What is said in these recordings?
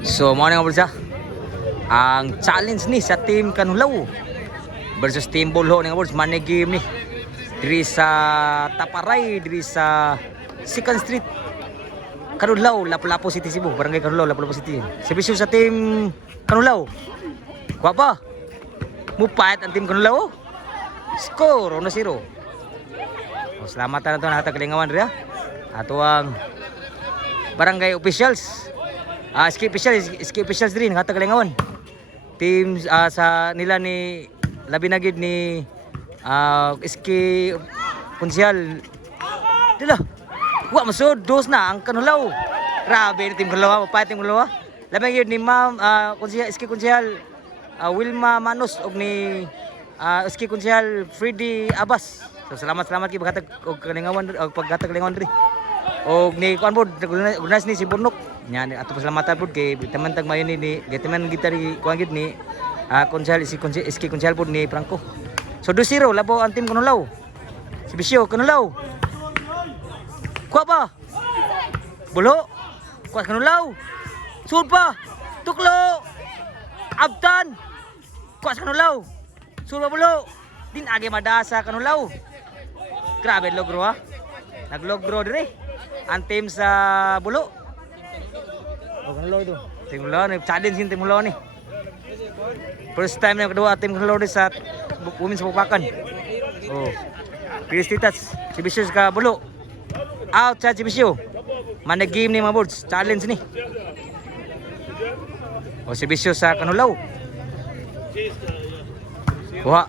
So mo nga bulsa. Ang challenge ni sa team Kanulaw versus team Bulho nga bulsa man game ni. Diri sa Taparay, diri sa Second Street. Kanulaw, Lapu-Lapu City Cebu, Barangay Kanulaw, Lapu-Lapu City. Serbisyo sa team Kanulaw. Kuha pa. Mupait ang team Kanulaw. Score 1-0. Oh, salamat na ito na hatag kalingawan rin ha. Ato ang barangay officials. Ski officials din hatag kalingawan. Team sa nila ni Labinagid ni ski konsyal. Dila. Wa masud dos na ang Kanulaw. Grabe ni team Kanulaw, mapait team Kanulaw. Labinagid ni Ma'am ski konsyal Wilma Manos og ni ski konsyal Freddy Abbas. So salamat kay paghatag og kalingawan og paghatag kalingawan diri. Og ni kuan pod gunas ni si Burnok. Nya ato pasalamatan pod kay tamantag mayon ni gitaman gitari kuan gid ni konsyal ski konsyal pod ni Franco. So 2-0 labo ang team Kanulaw. Si Bisyo Kanulaw. Kuha pa. Bulo. Kuha Kanulaw. Sud pa. Tuklo. Abtan. Kuha Kanulaw. Sud pa bulo. Din agi madasa Kanulaw. Grabe logro ha. Naglogro dire. Ang team sa Bulo. O Kanulaw do. Team Kanulaw ni challenge yung team Kanulaw ni. First time na kedua team Kanulaw sa women's Bupakan. Oh. Kristitas, si Bisyo ka Bulo. Outside si Bisyo. Mana game ni mga boards. Challenge ni. O si Bisyo sa Kanulaw. Kuha.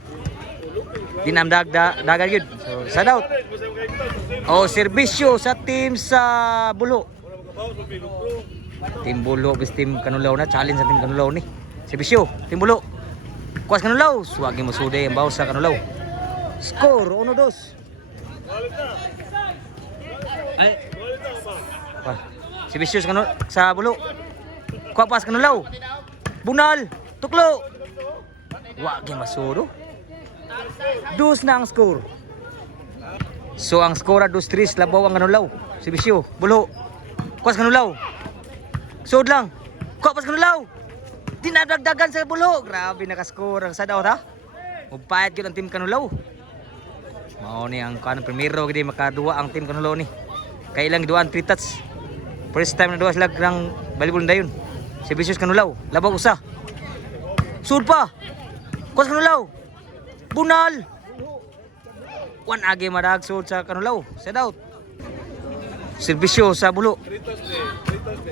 Dinamdag dagan yun. So, sad out. O, serbisyo sa team sa Bulo. Team Bulo, bis team Kanulaw na. Challenge sa team Kanulaw ni. Serbisyo, team Bulo. Kuwas Kanulaw. Suwagi mo sude ang bawas sa Kanulaw. Score, 1-2. Ay. Serbisyo sa Bulo. Kuwas Kanulaw. Bunal. Tuklo. Wagi masudo. Dos na ang score. So ang score 2-3 labaw ang Kanulaw. Si Bisyo, Bulo. Kuwas Kanulaw. Sud lang. Kuwas Kanulaw. Dinadagdagan sa Bulo. Grabe naka-score ang sadaw ta. Mupayat gyud ang team Kanulaw. Mao ni ang kanang primero gid makaduwa ang team Kanulaw ni. Kay ilang duan 3 touch. First time na duwa sila ng volleyball dayon. Si Bisyo Kanulaw, labaw usa. Sud pa. Kuwas Kanulaw. Bunal. Wan agi madag sud sa Kanulaw. Set out. Serbisyo sa Bulo.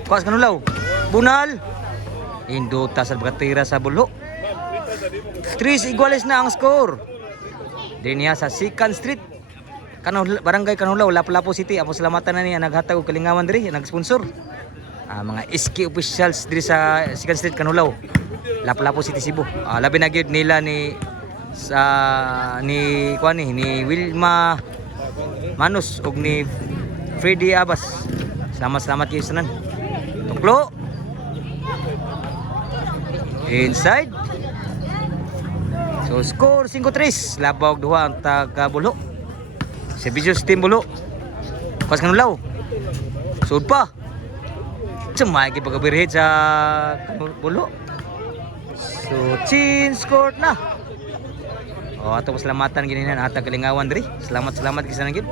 Kuwas Kanulaw. Bunal. Induta sa pagkatira sa Bulo. 3 iguales na ang score. Dinya sa Second Street. Barangay Kanulaw, Lapu-Lapu City. Amo salamatan na niya naghatag og kalingawan diri, nag-sponsor. Mga ski officials diri sa Second Street Kanulaw. Lapu-Lapu City Cebu. Labi na gyud nila ni Wilma Manos og ni Freddy Abbas. Salamat kayo sanan. Tuklo. Inside. So score 5-3. Labaw og duha ang taga Bulo. Serbisyo sa team Bulo. Kuwas Kanulaw. Sud pa. Sumay kay pagabirhid sa Bulo. So chin score na. O ato pasalamatan gininan atag kalingawan diri. Salamat kisan gid.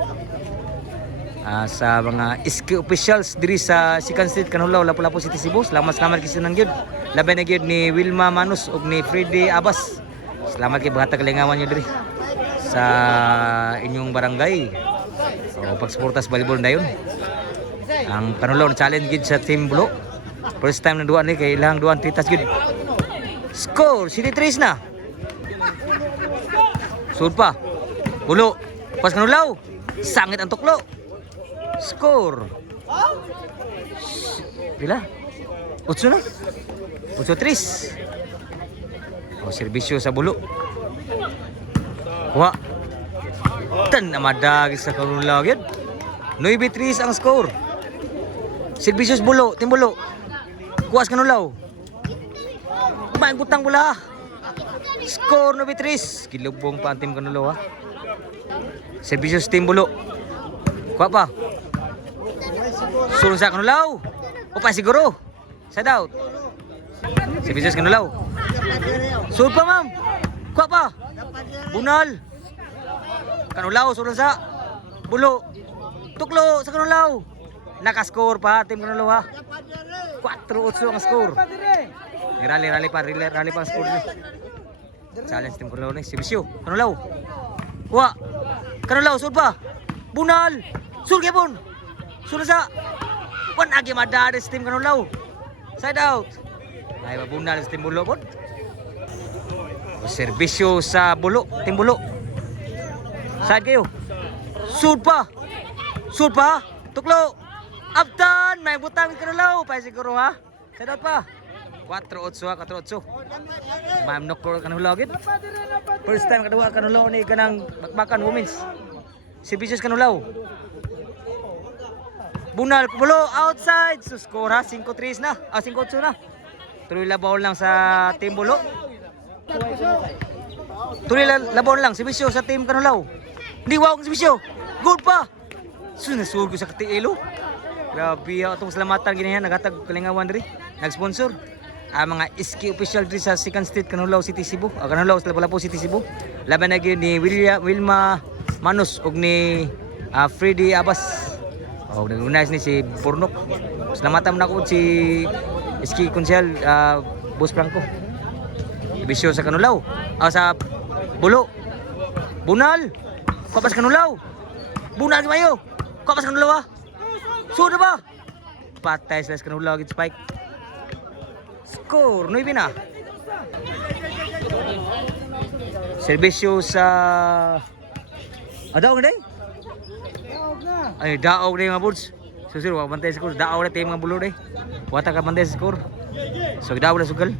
Sa mga ski officials diri sa Second Street Kanulaw, Lapu-Lapu City Cebu. Salamat kisan gid. Labi na gid ni Wilma Manos ug ni Freddy Abbas. Salamat kay atag kalingawan niyo diri sa inyong barangay. O pagsuportas volleyball dayon. Ang Kanulaw challenge gid sa team Bulo. First time na duan ni kay ilang duan 3 tas gid. Score 7-3 na. Sud pa. Bulo. Kuwas Kanulaw. Sangit ang tuklo. Score. Pila? 8 na. 8-3. O serbisyo sa Bulo. Kuha. Tan na madag sa Kanulaw yun. 9-3 ang score. Serbisyo sa Bulo. Team Bulo. Kuwas Kanulaw. Kumain butang bola. Score 9-3. Kilubong pa ang team Kanulaw ha. Serbisyo sa team Bulo. Kuha pa. Sulong sa Kanulaw. O pa siguro. Sa doubt. Servicios Kanulaw. Sulod pa ma'am. Kuha pa. Bunal. Kanulaw, sulod sa Bulo. Tuklo sa Kanulaw. Naka-score pa team Kanulaw ha. 4-8 ang score. Rally pa ang score ni. Challenge team Kanulaw ni. Servicio Kanulaw. Kuha. Kanulaw, sulod pa. Bunal. Sulod kaya sulod sa Wan agi madari sa team Kanulaw. Side out. Ay mabunal sa team Bulo po. Serbisyo sa Bulo, team Bulo. Side kayo. Shoot pa. Tuklo. Upton. May butang Kanulaw. Pa siguro ha. Side out pa. 4-8 ha, 4-8. Ma'am knock for Kanulaw gid. First time kadua Kanulaw ni kanang bakbakan women's. Serbisyo Kanulaw. Bunal Bulo outside. Score ha, 5-3 na. 5-8 na. Tuloy labaw lang sa team Bulo. Tuloy labaw lang Serbisyo sa team Kanulaw. Hindi wow ang Serbisyo. Good pa. Sunasur ko sa katiilo. Grabe atong salamatan ginayan nagatag kalingawan diri. Nag-sponsor ang mga iski official diri sa Second Street Kanulaw City Cebu. Kanulaw sa Lapu-Lapu City Cebu. Laban na gyud ni Wilma Manus ug ni Freddy Abbas. Oh, nag-unas ni si Purnok. Salamatan na ko si Iski Kunsel Boss Franco. Bisyo sa Kanulaw. Sa Bulo. Bunal. Kapas Kanulaw. Bunal mayo. Kapas Kanulaw ha. Suda ba? Patay sa Kanulaw gid spike. Score 9 na. Serbisyo sa Adaw nday. Ay daog day mga buds. Susur wa bantay score. Daog na tay mga Bulo day. Wata ka bantay score. So daog na sugal.